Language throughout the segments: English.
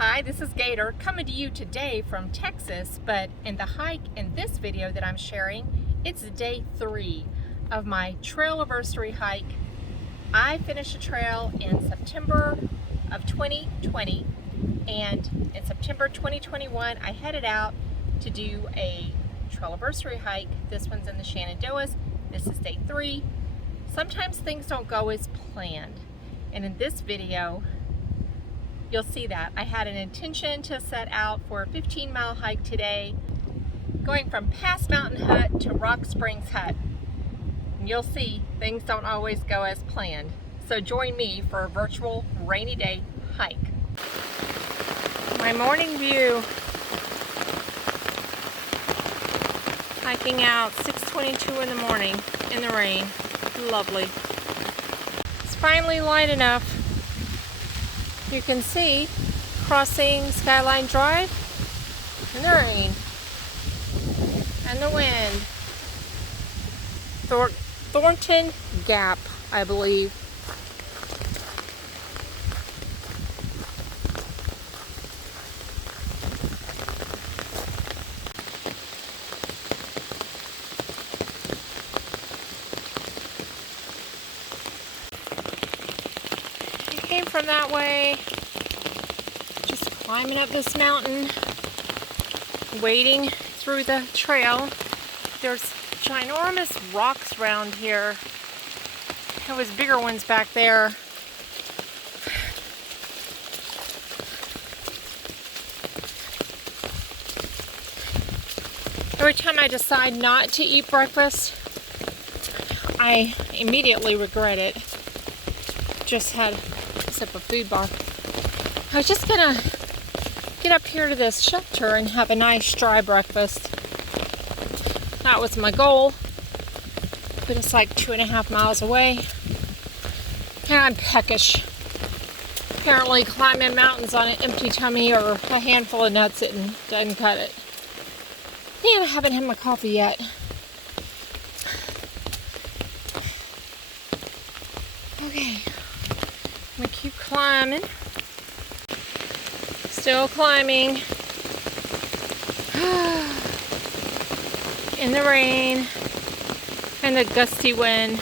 Hi, this is Gator coming to you today from Texas, but in the hike in this video that I'm sharing, it's day 3 of my Trailiversary hike. I finished a trail in September of 2020, and in September 2021 I headed out to do a Trailiversary hike. This one's in the Shenandoahs. This is day 3. Sometimes things don't go as planned, and in this video you'll see that. I had an intention to set out for a 15-mile hike today, going from Pass Mountain Hut to Rock Springs Hut. And you'll see things don't always go as planned. So join me for a virtual rainy day hike. My morning view. Hiking out 6:22 in the morning in the rain. Lovely. It's finally light enough. You can see crossing Skyline Drive in the rain and the wind. Thornton Gap, I believe. Came from that way, just climbing up this mountain, wading through the trail. There's ginormous rocks around here. There was bigger ones back there. Every time I decide not to eat breakfast, I immediately regret it. Just had a sip of food bar. I was just gonna get up here to this shelter and have a nice dry breakfast. That was my goal, but it's like 2.5 miles away, and I'm peckish. Apparently climbing mountains on an empty tummy or a handful of nuts doesn't cut it. And I haven't had my coffee yet. Okay. I'm gonna keep climbing. Still climbing. In the rain and the gusty wind.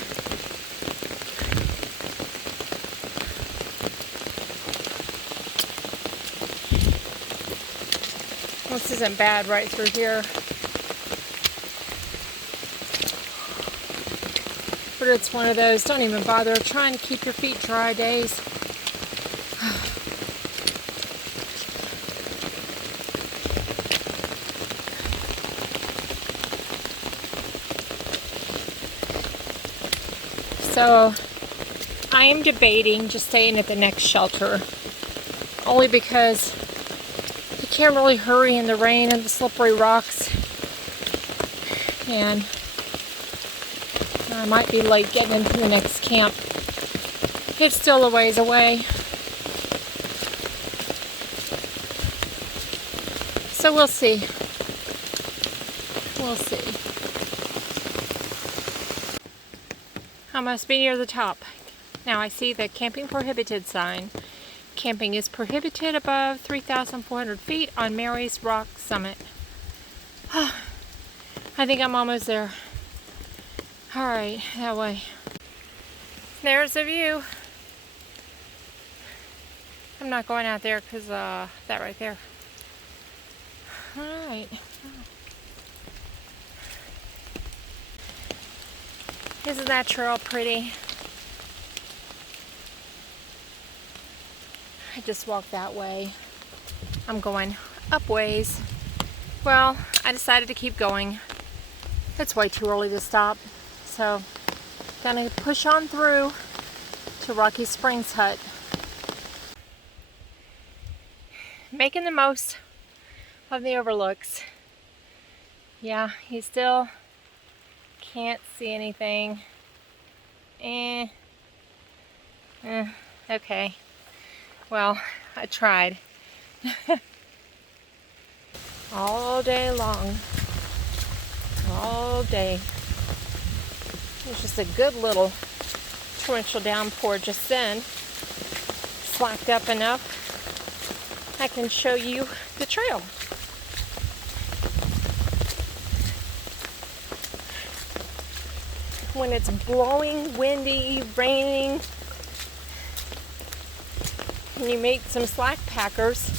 This isn't bad right through here. But it's one of those don't even bother trying to keep your feet dry days. So I am debating just staying at the next shelter, only because you can't really hurry in the rain and the slippery rocks, and I might be late getting into the next camp. It's still a ways away. So we'll see. We'll see. I must be near the top. Now I see the camping prohibited sign. Camping is prohibited above 3,400 feet on Mary's Rock Summit. I think I'm almost there. Alright, that way. There's the view. I'm not going out there because that right there. Alright. Isn't that trail pretty? I just walked that way. I'm going up ways. Well, I decided to keep going. It's way too early to stop. So, gonna push on through to Rocky Springs Hut. Making the most of the overlooks. Yeah, you still can't see anything. Okay. Well, I tried. All day long. All day. It was just a good little torrential downpour just then. Slacked up enough I can show you the trail. When it's blowing, windy, raining, and you meet some slack packers.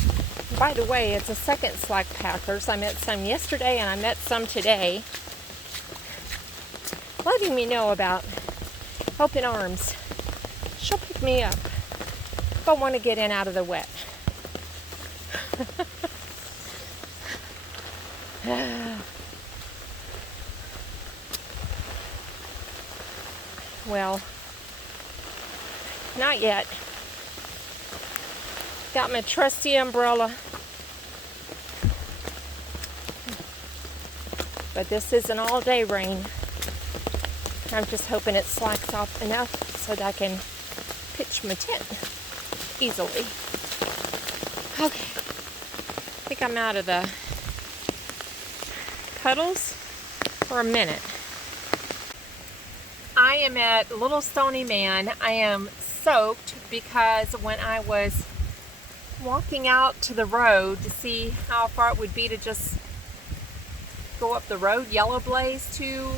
By the way, it's a second slack packers. I met some yesterday and I met some today, letting me know about Open Arms. She'll pick me up if I want to get in out of the wet. Well, not yet. Got my trusty umbrella. But this is an all-day rain. I'm just hoping it slacks off enough so that I can pitch my tent easily. Okay. I think I'm out of the puddles for a minute. I am at Little Stony Man. I am soaked because when I was walking out to the road to see how far it would be to just go up the road, Yellow Blaze to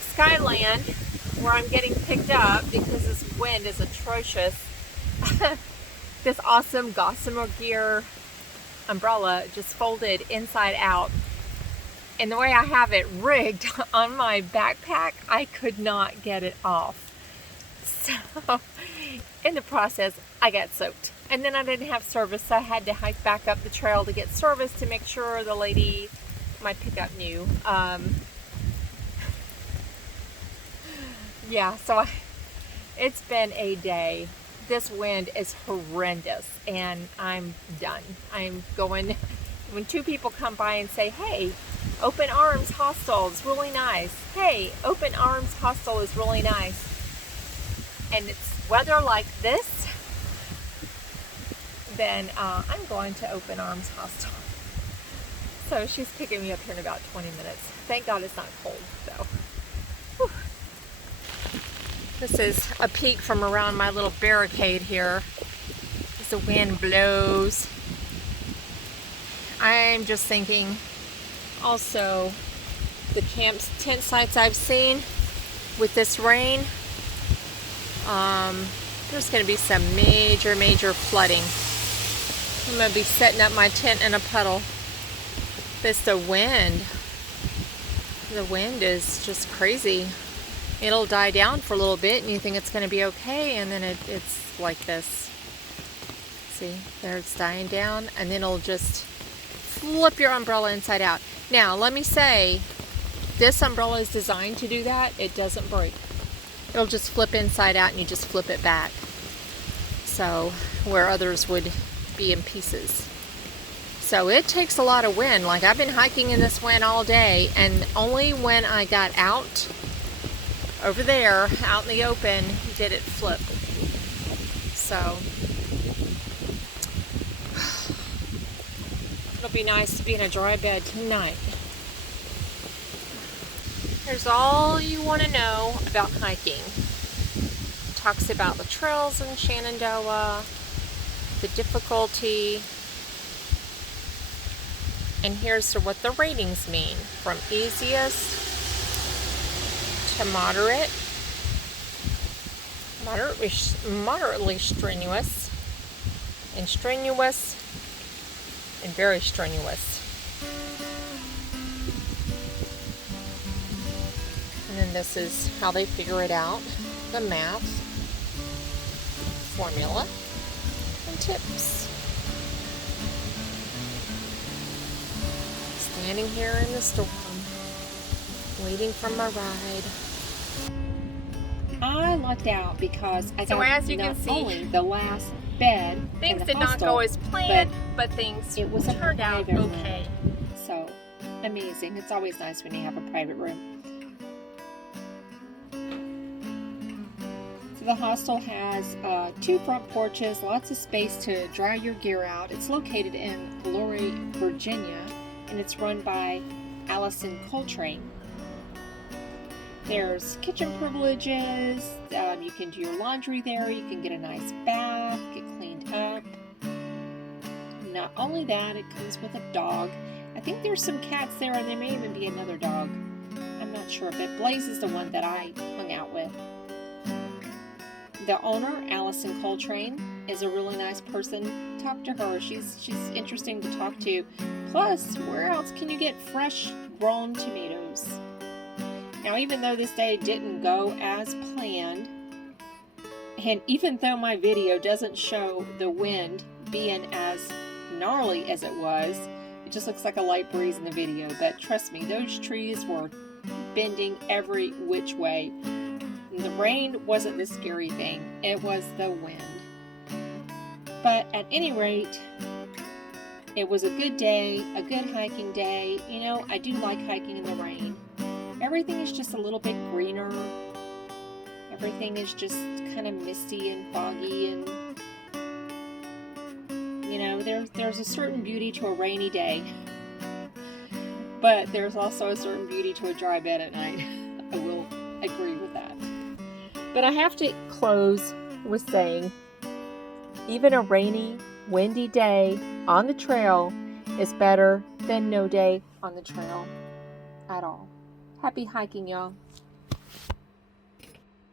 Skyland, where I'm getting picked up because this wind is atrocious. This awesome Gossamer Gear umbrella just folded inside out. And the way I have it rigged on my backpack, I could not get it off. So, in the process, I got soaked. And then I didn't have service, so I had to hike back up the trail to get service to make sure the lady, my pickup, knew. Yeah, so it's been a day. This wind is horrendous, and I'm done. I'm going, when two people come by and say, hey, Open Arms Hostel is really nice. Hey, Open Arms Hostel is really nice. And it's weather like this, then I'm going to Open Arms Hostel. So she's picking me up here in about 20 minutes. Thank God it's not cold, though. Whew. This is a peek from around my little barricade here as the wind blows. I'm just thinking, also, the tent sites I've seen with this rain, there's going to be some major flooding. I'm going to be setting up my tent in a puddle. It's the wind. The wind is just crazy. It'll die down for a little bit and you think it's going to be okay, and then it's like this. See, there it's dying down, and then it'll just flip your umbrella inside out. Now, let me say, this umbrella is designed to do that. It doesn't break. It'll just flip inside out and you just flip it back. So, where others would be in pieces. So it takes a lot of wind. Like, I've been hiking in this wind all day, and only when I got out over there, out in the open, did it flip. So, it'll be nice to be in a dry bed tonight. Here's all you want to know about hiking. It talks about the trails in Shenandoah, the difficulty, and here's what the ratings mean. From easiest to moderately strenuous, and strenuous, and very strenuous. And then this is how they figure it out, the math, formula, and tips. Standing here in the storm, waiting for my ride. I lucked out because I got as you not can see, only the last bed. Things did not go as planned, but things turned out okay. So amazing. It's always nice when you have a private room. So the hostel has 2 front porches, lots of space to dry your gear out. It's located in Glory, Virginia, and it's run by Allison Coltrane. There's kitchen privileges. You can do your laundry there. You can get a nice bath, get cleaned up. And not only that, it comes with a dog. I think there's some cats there, and there may even be another dog. I'm not sure, but Blaze is the one that I hung out with. The owner, Allison Coltrane, is a really nice person. Talk to her. She's interesting to talk to. Plus, where else can you get fresh grown tomatoes? Now, even though this day didn't go as planned, and even though my video doesn't show the wind being as gnarly as it was, it just looks like a light breeze in the video. But trust me, those trees were bending every which way. The rain wasn't the scary thing, it was the wind. But at any rate, it was a good day, a good hiking day. You know, I do like hiking in the rain. Everything is just a little bit greener. Everything is just kind of misty and foggy, and you know, there's a certain beauty to a rainy day. But there's also a certain beauty to a dry bed at night. I will agree with that. But I have to close with saying, even a rainy, windy day on the trail is better than no day on the trail at all. Happy hiking, y'all.